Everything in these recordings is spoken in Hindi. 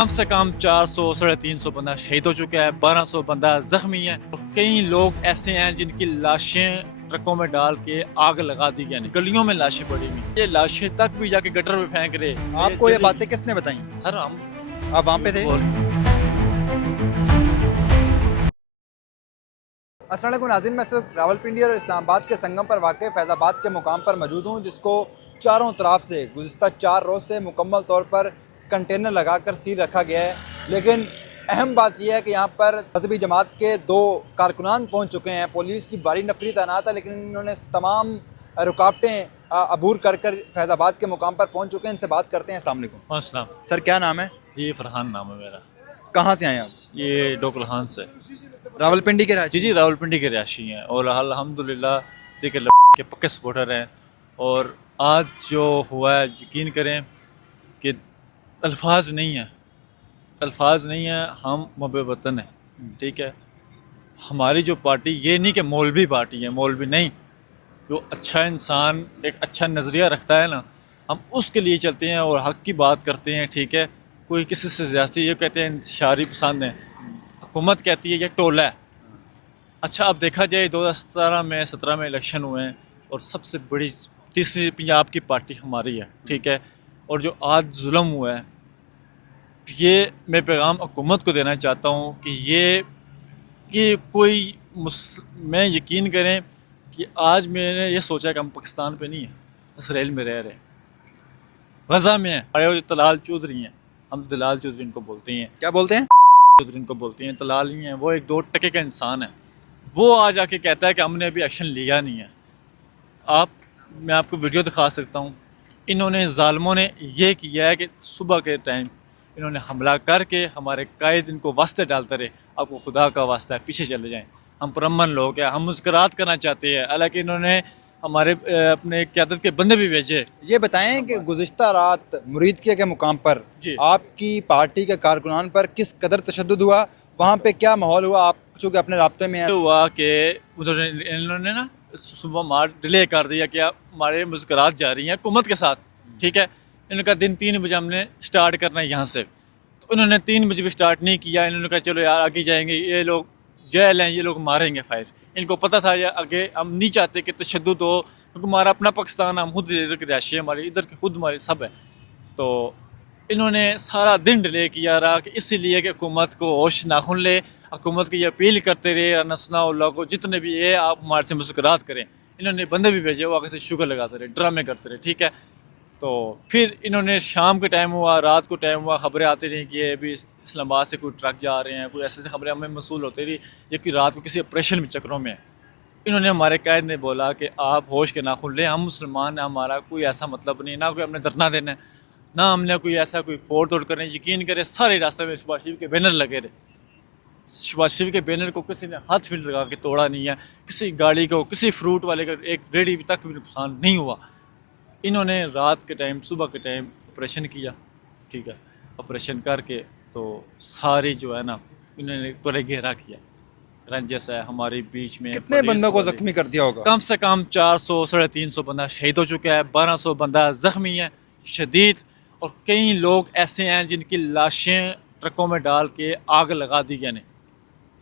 कम से कम 400 350 बंदा शहीद हो चुका है, 1200 बंदा जख्मी है। कई लोग ऐसे हैं जिनकी लाशें ट्रकों में डाल के आग लगा दी गई, गलियों में लाशें पड़ी हुई, ये लाशें तक भी जाके गटर में फेंक रहे। आपको ये बातें किसने बताई? सर हम आप वहाँ पे थे? अस्सलाम वालेकुम नाज़रीन, मैं इस वक्त रावलपिंडी और इस्लामाबाद के संगम पर वाक़ फैज़ाबाद के मुकाम पर मौजूद हूँ, जिसको चारों तरफ से गुज़िस्ता 4 रोज़ से मुकम्मल तौर पर कंटेनर लगाकर सील रखा गया है। लेकिन अहम बात यह है कि यहाँ पर मजहबी जमात के 2 कारकुनान पहुँच चुके हैं। पुलिस की भारी नफरी तैनात है, लेकिन इन्होंने तमाम रुकावटें अबूर कर फैज़ाबाद के मुकाम पर पहुँच चुके हैं। इनसे बात करते हैं। अस्सलाम वालेकुम। अस्सलाम सर, क्या नाम है? जी, फरहान नाम है मेरा। कहाँ से आए आप? ये डोकलहान से। रावलपिंडी के जी जी, रावलपिंडी के रिहायशी हैं और अल्हम्दुलिल्लाह के के पक्के सपोर्टर हैं। और आज जो हुआ है, यकीन करें कि अल्फाज नहीं है, अल्फाज नहीं है। हम मबे वतन है, ठीक है। हमारी जो पार्टी ये नहीं कि मौलवी पार्टी है, मौलवी नहीं। जो अच्छा इंसान एक अच्छा नज़रिया रखता है ना, हम उसके लिए चलते हैं और हक़ की बात करते हैं, ठीक है। कोई किसी से ज़्यादती, ये कहते हैं इंतशारी पसंद है, हुकूमत कहती है ये टोला है। अच्छा, अब देखा जाए 2017 में 17 में इलेक्शन हुए हैं और सबसे बड़ी तीसरी पंजाब की पार्टी हमारी है, ठीक है। और जो आज जुल्म हुआ है, ये मैं पैगाम हुकूमत को देना चाहता हूँ कि मैं यकीन करें कि आज मैंने ये सोचा कि हम पाकिस्तान पे नहीं है, इसराइल में रह रहे हैं, गज़ा में है। हमारे जो तलाल चौधरी हैं, हम दलाल चौधरी इनको बोलते हैं। क्या बोलते हैं? चौधरी इनको बोलते हैं, तलाल नहीं है। वो एक 2 टके का इंसान है। वो आज आके कहता है कि हमने अभी एक्शन लिया नहीं है। मैं आपको वीडियो दिखा सकता हूँ। इन्होंने ज़ालिमों ने ये किया है कि सुबह के टाइम इन्होंने हमला करके हमारे कायद इनको वास्ते डालते रहे, आपको खुदा का वास्ता है पीछे चले जाएं, हम पुरअमन लोग हैं, हम मुस्कुरात करना चाहते हैं। हालांकि इन्होंने हमारे अपने क़यादत के बंदे भी भेजे। ये बताएं कि गुज़िस्ता रात मुरीदकिया के मुकाम पर जी, आपकी पार्टी के कारकुनान पर किस कदर तशद्दुद हुआ, वहाँ पे क्या माहौल हुआ? आप चूँकि अपने राब्ते में हैं। तो हुआ कि उधर इन्होंने ना सुबह मार डिले कर दिया कि हमारे मुज़ाकरात जा रही हैं हुकूमत के साथ, ठीक है। इन्होंने कहा दिन 3 बजे हमने स्टार्ट करना है यहाँ से। तो उन्होंने 3 बजे भी स्टार्ट नहीं किया। इन्होंने कहा चलो यार आगे जाएंगे, ये लोग जेल हैं, ये लोग मारेंगे फायर। इनको पता था ये आगे हम नहीं चाहते कि तशद्दुद हो, क्योंकि हमारा अपना पाकिस्तान, हम खुद इधर की रिहायशी है, हमारी इधर की खुद हमारी सब है। तो इन्होंने सारा दिन डिले किया रहा कि इसीलिए कि हुकूमत को होश नाखुन ले, हुकूमत की ये अपील करते रहे नसनाउल्लाह को, जितने भी ये आप हमारे से मुज़ाकरात करें। इन्होंने बंदे भी भेजे, वो आगे से शुगर लगाते रहे, ड्रामे करते रहे, ठीक है। तो फिर इन्होंने शाम के टाइम हुआ, रात को टाइम हुआ, ख़बरें आती रहीं कि ये अभी इस्लामाबाद से कोई ट्रक जा रहे हैं, कोई ऐसी ऐसी ख़बरें हमें मसूल होती रही, जबकि रात को किसी ऑपरेशन में चक्रों में है। इन्होंने हमारे कायद ने बोला कि आप होश के नाखुन लें, हम मुसलमान हैं, हमारा कोई ऐसा मतलब नहीं, ना कोई हमने धरना देना है, ना हमने कोई ऐसा कोई फोड़ तोड़ करने। यकीन करें सारे रास्ते में शहबाज शरीफ के बैनर लगे रहे। शहबाज शरीफ के बैनर को किसी ने हाथ भी लगा के तोड़ा नहीं है, किसी गाड़ी को, किसी फ्रूट वाले का एक रेडी तक भी नुकसान नहीं हुआ। इन्होंने रात के टाइम, सुबह के टाइम ऑपरेशन किया, ठीक है। ऑपरेशन करके तो सारी जो है ना, इन्होंने पूरे घेरा किया। रंजिश है हमारे बीच में। कितने बंदों को जख्मी कर दिया होगा? कम से कम 400 350 बंदा शहीद हो चुका है, 1200 बंदा जख्मी है शदीद। और कई लोग ऐसे हैं जिनकी लाशें ट्रकों में डाल के आग लगा दी गई,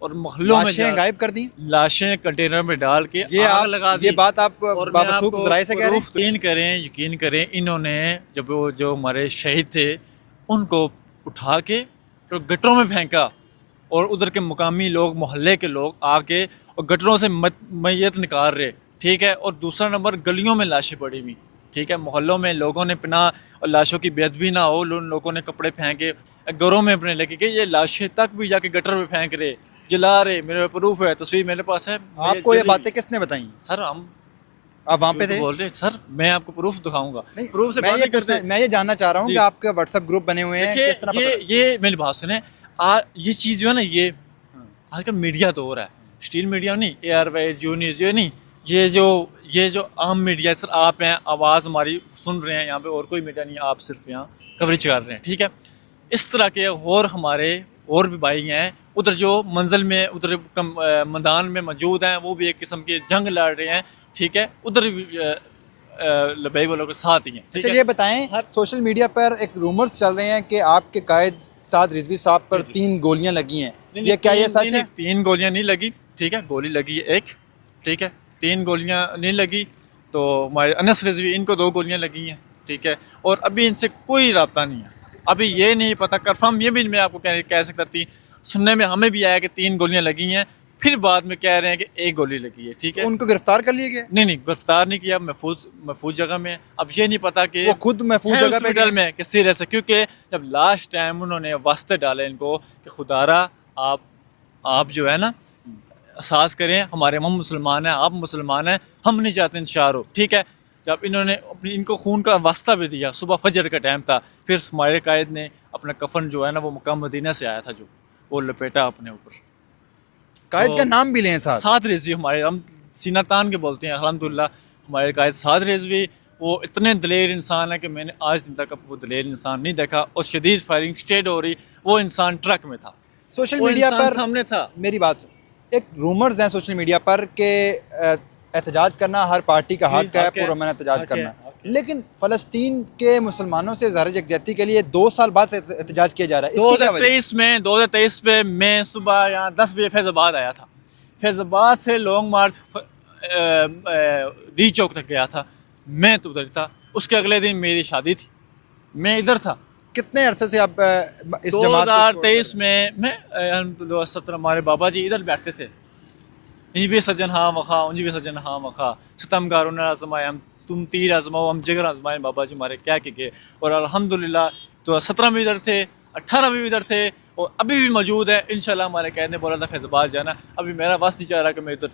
और मोहल्लों में लाशें गायब कर दी? लाशें कंटेनर में डाल के आग लगा दी। ये बात आप और मैं बावसूख आपको ज़राए से कह रहे हैं? यकीन करें इन्होंने जब वो जो हमारे शहीद थे उनको उठा के तो गटरों में फेंका, और उधर के मुकामी लोग, मोहल्ले के लोग आके और गटरों से मैयत निकाल रहे, ठीक है। और दूसरा नंबर, गलियों में लाशें पड़ी हुई, ठीक है। मोहल्लों में लोगों ने पना और लाशों की बेअदबी ना हो, उन लोगों ने कपड़े फेंके घरों में अपने लेके गए, ये लाशें तक भी जाके गटर में फेंक रहे, जला रहे। मेरे प्रूफ है, तस्वीर मेरे पास है। आपको ये बातें किसने बताई? सर हम आप वहाँ पे थे? बोल रहे सर, मैं आपको प्रूफ दिखाऊंगा। नहीं, प्रूफ से बात नहीं करते। मैं ये जानना चाह रहा हूँ जी। कि आपके व्हाट्सएप ग्रुप बने हुए हैं, किस तरह ये मेरी बात सुने। ये चीज़ जो है ना, ये आजकल मीडिया तो हो रहा है, स्टील मीडिया नहीं, ARY, जियो न्यूज़, ये नहीं, ये जो आम मीडिया सर, आप हैं, आवाज़ हमारी सुन रहे हैं यहाँ पे, और कोई मीडिया नहीं, आप सिर्फ यहाँ कवरेज कर रहे हैं, ठीक है। इस तरह के और हमारे और भी भाई हैं उधर जो मंजिल में, उधर मैदान में मौजूद हैं, वो भी एक किस्म की जंग लड़ रहे हैं, ठीक है। उधर भी लबैक वालों के साथ ही हैं। ठीक अच्छा है? ये बताएं, हर- सोशल मीडिया पर एक रूमर्स चल रहे हैं कि आपके कायद साद रिजवी साहब पर जी, जी। 3 गोलियां लगी हैं, नहीं, ये क्या ये तीन सच नहीं, है? नहीं, 3 गोलियां नहीं लगी। ठीक है, गोली लगी है एक। ठीक है, 3 गोलियां नहीं लगी। तो हमारे अनस रिजवी, इनको 2 गोलियां लगी हैं। ठीक है, और अभी इनसे कोई राब्ता नहीं है। अभी ये नहीं पता कंफर्म, ये भी मैं आपको कह सकता थी। सुनने में हमें भी आया कि 3 गोलियां लगी हैं, फिर बाद में कह रहे हैं कि 1 गोली लगी है। ठीक तो है, उनको गिरफ्तार कर लिया गया? नहीं, नहीं, गिरफ्तार नहीं किया, महफूज महफूज जगह में है। अब ये नहीं पता कि वो खुद महफूज है जगह पे गए हॉस्पिटल हैं? में कि सीरियस है, क्योंकि जब लास्ट टाइम उन्होंने वास्ते डाले इनको कि खुदारा आप जो है ना एहसास करें, हमारे हम मुसलमान हैं, आप मुसलमान हैं, हम नहीं चाहते इंतशार हो। ठीक है, जब इन्होंने अपनी इनको खून का वास्ता भी दिया, सुबह फजर का टाइम था, फिर हमारे कायद ने अपना कफन जो है ना वो मक्का मदीना से आया था, जो वो लपेटा अपने ऊपर। कायद का तो नाम भी लें साथ? साद रिजवी, हमारे हम सीना तान के बोलते हैं अल्हम्दुलिल्लाह। हमारे कायद साद रिजवी, वो इतने दलेर इंसान है कि मैंने आज दिन तक वो दलेर इंसान नहीं देखा। और शदीद फायरिंग स्टेट हो रही, वो इंसान ट्रक में था, सोशल वो मीडिया इंसान पर सामने था। मेरी बात सुन, एक रूमर्स हैं सोशल मीडिया पर कि एहतजाज करना हर पार्टी का जी, हक है, हक है, पुरअमन एहतजाज हक है, करना, हक है। लेकिन फ़लस्तीन के मुसलमानों से ज़ाहिर यकजहती के लिए 2 साल बाद एहतजाज किया जा रहा है, इसकी क्या वजह? 2023 में मैं सुबह यहाँ 10 बजे फैज़ाबाद आया था। फैज़ाबाद से लॉन्ग मार्च डी चौक तक गया था। मैं तो उधर था। उसके अगले दिन मेरी शादी थी, मैं इधर था। कितने अरसे से आप इस जमात को सपोर्ट कर रहे 2023 हैं? में मैं 2017 हमारे बाबा जी इधर बैठते थे। इंज भी सजन हाँ मखा, उंज भी सजन हाँ मखा, सितमगार उन्हें आजमाए हम, तुम तीर आजमाओ हम जिगर आजमाए, बाबा जी हमारे क्या के। और अल्हम्दुलिल्लाह तो 17 में इधर थे, 18 में भी इधर थे, और अभी भी मौजूद है। इंशाल्लाह हमारे कहने बोला था फैज़ाबाद जाना, अभी मेरा बस नहीं चाह रहा कि मैं इधर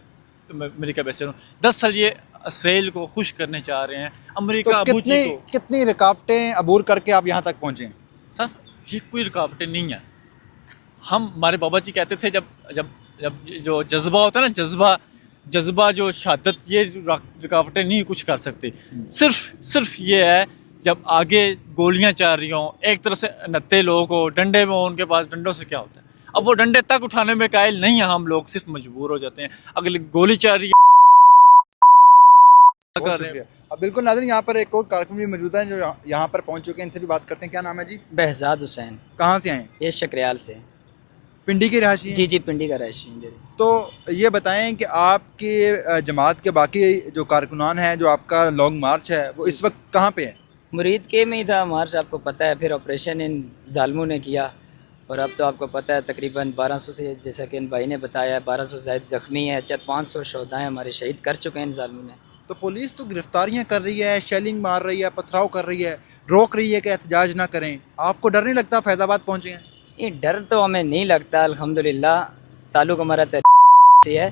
अमेरिका बेच चलूँ। 10 साल ये इसराइल को खुश करने चाह रहे हैं, तो अमेरिका अबू जी कितनी को। कितनी रुकावटें अबूर करके आप यहाँ तक पहुँचे हैं? सर ये कोई रुकावटें नहीं है। हम हमारे बाबा जी कहते थे, जब जब जब जो जज्बा होता है ना, जज्बा जो शहादत, ये रुकावटें नहीं कुछ कर सकती। सिर्फ ये है, जब आगे गोलियां चल रही हों, एक तरफ से नत्ते लोग हो, डंडे में हो उनके पास, डंडों से क्या होता है। अब वो डंडे तक उठाने में कायल नहीं है हम लोग, सिर्फ मजबूर हो जाते हैं। अगली गोली चल रही है बहुत कर रहे हैं। शुक्रिया। अब बिल्कुल नाज़रीन, यहाँ पर एक और कारकुन भी मौजूद हैं जो यहाँ पर पहुँच चुके हैं, इनसे भी बात करते हैं। क्या नाम है जी? बहजाद हुसैन, कहाँ से आए हैं? ये शकरियाल से। पिंडी के रहायशी हैं? जी जी, पिंडी का रहायशी हैं। तो ये बताएं कि आपके जमात के बाकी जो कारकुनान हैं, जो आपका लॉन्ग मार्च है, वो इस वक्त कहाँ पे है? मुरीद के में ही था मार्च, आपको पता है। फिर ऑपरेशन इन जालमों ने किया, और अब तो आपको पता है तकरीबन 1200 से, जैसा कि इन भाई ने बताया, 1200 से ज़ायद ज़ख्मी है, 400-500 शोधाएँ हमारे शहीद कर चुके हैं इन जालमों ने। तो पुलिस तो गिरफ्तारियां कर रही है, शेलिंग मार रही है, पथराव कर रही है, रोक रही है कि एहतजाज ना करें। आपको डर नहीं लगता फैज़ाबाद पहुँचे हैं? ये डर तो हमें नहीं लगता, अल्हम्दुलिल्लाह ताल्लुक़ हमारा तहरीक से है।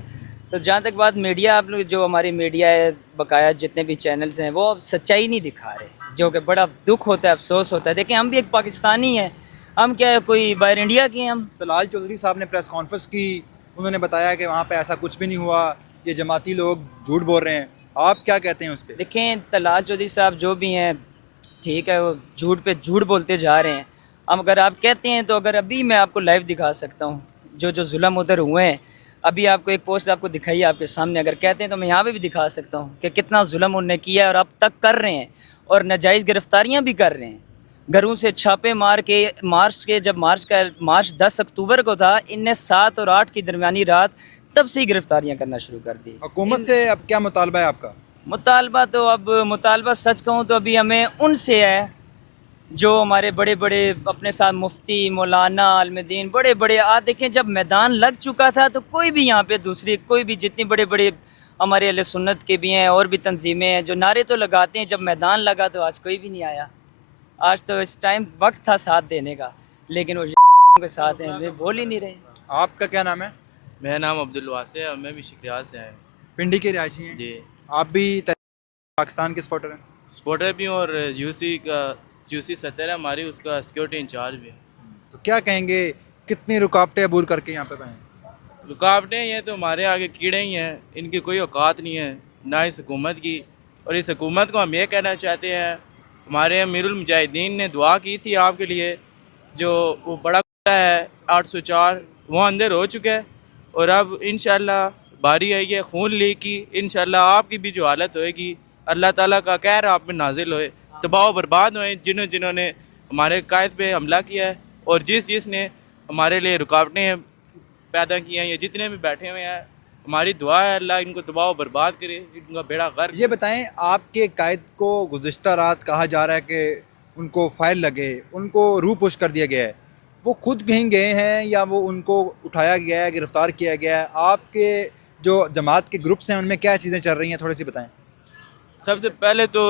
तो जहाँ तक बात मीडिया, आप लोग जो हमारी मीडिया है, बकाया जितने भी चैनल्स हैं, वो अब सच्चाई नहीं दिखा रहे, जो कि बड़ा दुख होता है, अफसोस होता है। देखिए हम भी एक पाकिस्तानी हैं, हम क्या है कोई बाहर इंडिया के हैं हम। तलाल चौधरी साहब ने प्रेस कॉन्फ्रेंस की, उन्होंने बताया कि वहाँ पे ऐसा कुछ भी नहीं हुआ, ये जमाती लोग झूठ बोल रहे हैं। आप क्या कहते हैं उस पर? देखें तलाल चौधरी साहब जो भी हैं, ठीक है, वो झूठ पे झूठ बोलते जा रहे हैं। अब अगर आप कहते हैं तो अगर अभी मैं आपको लाइव दिखा सकता हूँ जो जो जुल्म उधर हुए हैं। अभी आपको एक पोस्ट आपको दिखाई आपके सामने, अगर कहते हैं तो मैं यहाँ पे भी दिखा सकता हूँ कि कितना जुल्म उन्होंने किया है और अब तक कर रहे हैं, और नाजायज़ गिरफ्तारियाँ भी कर रहे हैं। घरों से छापे मार के, जब मार्च 10 अक्टूबर को था, इनने 7 और 8 की दरमियानी रात तब से ही गिरफ्तारियाँ करना शुरू कर दी। हुकूमत से अब क्या मुतालबा है आपका? मुतालबा सच कहूँ तो अभी हमें उनसे है जो हमारे बड़े बड़े अपने साथ मुफ्ती, मौलाना, आलमदीन, बड़े बड़े देखें जब मैदान लग चुका था तो कोई भी यहाँ पे दूसरी कोई भी जितनी बड़े बड़े हमारे अहले सुन्नत के भी हैं और भी तंजीमें हैं जो नारे तो लगाते हैं, जब मैदान लगा तो आज कोई भी नहीं आया। आज तो इस टाइम वक्त था साथ देने का, लेकिन वो के साथ हैं, वे बोल ही नहीं रहे। आपका क्या नाम है? मेरा नाम अब्दुल वासे है और मैं भी शिकरियाल से आया हूँ। पिंडी के रहायशी हैं? जी, आप भी पाकिस्तान के सपोर्टर हैं? सपोर्टर भी हूँ और यूसी सदर है हमारी, उसका सिक्योरिटी इंचार्ज भी है। तो क्या कहेंगे, कितनी रुकावटें अबूर करके यहाँ पे आए? रुकावटें ये तो हमारे आगे कीड़े ही हैं, इनकी कोई औकात नहीं है ना इस हुकूमत की। और इस हुकूमत को हम ये कहना चाहते हैं, हमारे अमीरुल मुजाहिदीन ने दुआ की थी आपके लिए, जो वो बड़ा है 804, वो अंदर हो चुका है और अब इंशाल्लाह बारी आई है खून लीक की। इंशाल्लाह आपकी भी जो हालत होएगी अल्लाह ताला का कहर आप में नाजिल होए, तबाह बर्बाद होए जिन्होंने हमारे कायद पे हमला किया है, और जिसने हमारे लिए रुकावटें पैदा की हैं, या जितने भी बैठे हुए हैं, हमारी दुआ है अल्लाह इनको तबाह बर्बाद करे, इनका बेड़ा गर्क। ये बताएं, आपके कायद को गुज़िश्ता रात कहा जा रहा है कि उनको फायर लगे, उनको रूह पुश कर दिया गया है, वो खुद कहीं गए हैं या वो उनको उठाया गया है, गिरफ़्तार किया गया है? आपके जो जमात के ग्रुप्स हैं उनमें क्या चीज़ें चल रही हैं, थोड़ी सी बताएं। सबसे पहले तो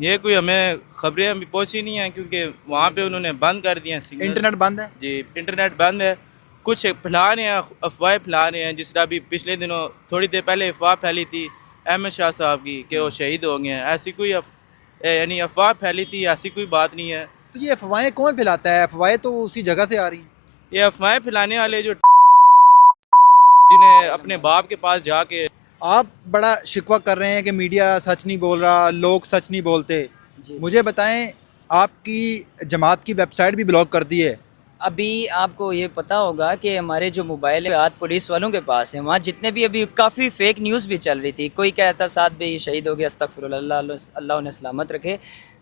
ये कोई हमें खबरें अभी पहुंची नहीं हैं, क्योंकि वहाँ पे उन्होंने बंद कर दिए हैं सिग्नल। इंटरनेट बंद है? जी, इंटरनेट बंद है। कुछ फैला रहे हैं, अफवाहें फैला रहे हैं, जिस तरह अभी पिछले दिनों थोड़ी देर पहले अफवाह फैली थी अहमद शाह साहब की कि वो शहीद हो गए हैं। ऐसी कोई यानी अफवाह फैली थी, ऐसी कोई बात नहीं है। तो ये अफवाहें कौन फैलाता है? अफवाहें तो उसी जगह से आ रही हैं। ये अफवाहें फैलाने वाले जो जिन्हें अपने बाप के पास जाके आप बड़ा शिकवा कर रहे हैं कि मीडिया सच नहीं बोल रहा, लोग सच नहीं बोलते। जी। मुझे बताएं, आपकी जमात की वेबसाइट भी ब्लॉक कर दी है। अभी आपको ये पता होगा कि हमारे जो मोबाइल आज पुलिस वालों के पास हैं, वहाँ जितने भी अभी काफ़ी फेक न्यूज़ भी चल रही थी। कोई कहता साथ भाई शहीद हो गया, अस्तगफिरुल्लाह, अल्लाह उन्हें सलामत रखे।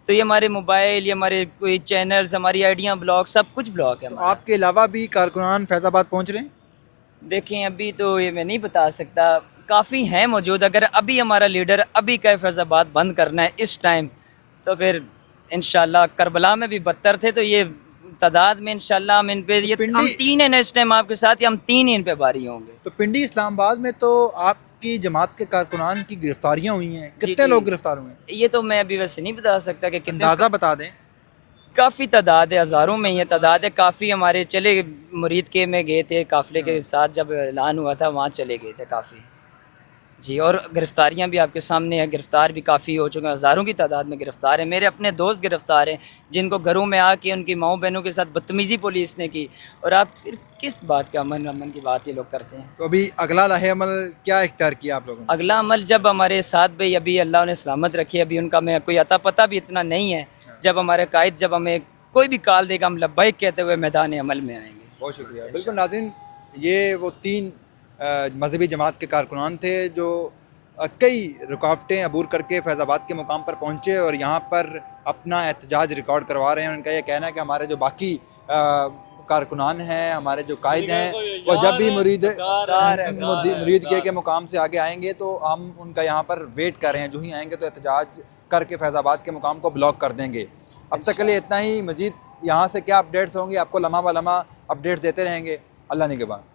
तो ये हमारे मोबाइल, ये हमारे कोई चैनल्स, हमारी आइडियाँ ब्लॉक, सब कुछ ब्लॉक है तो हमारा। आपके अलावा भी कारकुनान फैज़ाबाद पहुंच रहे हैं? देखें अभी तो ये मैं नहीं बता सकता, काफ़ी हैं मौजूद। अगर अभी हमारा लीडर अभी का फैज़ाबाद बंद करना है इस टाइम, तो फिर इंशाल्लाह करबला में भी बदतर थे, तो ये तादाद में इंशाल्लाह हम इन पे ये हम 3 हैं ना इस टाइम आपके साथ, या हम 3 ही इन पे भारी होंगे। तो पिंडी इस्लामाबाद में तो आपकी जमात के कारकुनान की गिरफ्तारियां हुई हैं। जी, कितने जी। लोग गिरफ्तार हुए हैं? ये तो मैं अभी वैसे नहीं बता सकता कि कितने, अंदाज़ा बता दें। काफ़ी तादाद है, हज़ारों में ये तादाद है। काफ़ी हमारे चले मुरीद के में गए थे काफ़िले के साथ, जब ऐलान हुआ था वहाँ चले गए थे काफ़ी। जी, और गिरफ़्तारियाँ भी आपके सामने हैं, गिरफ़्तार भी काफ़ी हो चुके हैं, हज़ारों की तादाद में गिरफ़्तार हैं। मेरे अपने दोस्त गिरफ़्तार हैं, जिनको घरों में आके उनकी माँओं बहनों के साथ बदतमीज़ी पुलिस ने की। और आप फिर किस बात का अमन की बात ये लोग करते हैं? तो अभी अगला लाहे अमल क्या इख्तियार किया आप लोगों ने? अगला अमल जब हमारे साथ भाई, अभी अल्लाह उन्हें सलामत रखे, अभी उनका मैं कोई अता पता भी इतना नहीं है। जब हमारे कायद जब हमें कोई भी कॉल देगा, हम लब्बैक कहते हुए मैदान अमल में आएंगे। बहुत शुक्रिया। बिल्कुल नाज़रीन, ये वो 3 मजहबी जमात के कारकुनान थे जो कई रुकावटें अबूर करके फैज़ाबाद के मुकाम पर पहुँचे और यहाँ पर अपना एहतजाज रिकॉर्ड करवा रहे हैं। उनका ये कहना है कि हमारे जो बाकी कारकुनान हैं, हमारे जो कायद हैं, वो जब भी मुरीद के मुकाम से आगे आएंगे तो हम उनका यहाँ पर वेट कर रहे हैं। जो ही आएंगे तो एहतजाज करके फैज़ाबाद के मुकाम को ब्लॉक कर देंगे। अब तक के लिए इतना ही। मज़ीद यहाँ से क्या अपडेट्स होंगी आपको लम्हा ब लम्हा अपडेट्स देते रहेंगे। अल्लाह निगहबान।